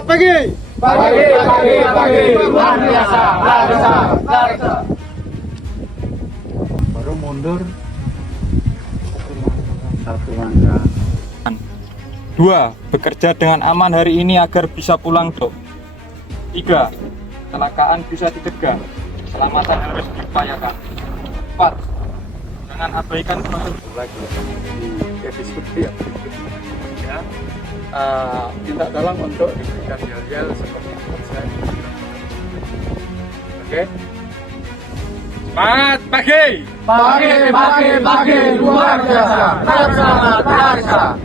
Semangat pagi. Pagi, luar biasa, larsa. Baru mundur satu langkah. 2. Bekerja dengan aman hari ini agar bisa pulang, Dok. 3. Kecelakaan bisa dicegah. Keselamatan harus diupayakan. 4. Jangan abaikan proses lagi. Ya, diskusi ya. Minta tolong untuk diberikan yel-yel seperti saya. Oke. Semangat pagi. Pagi, luar biasa, larsa.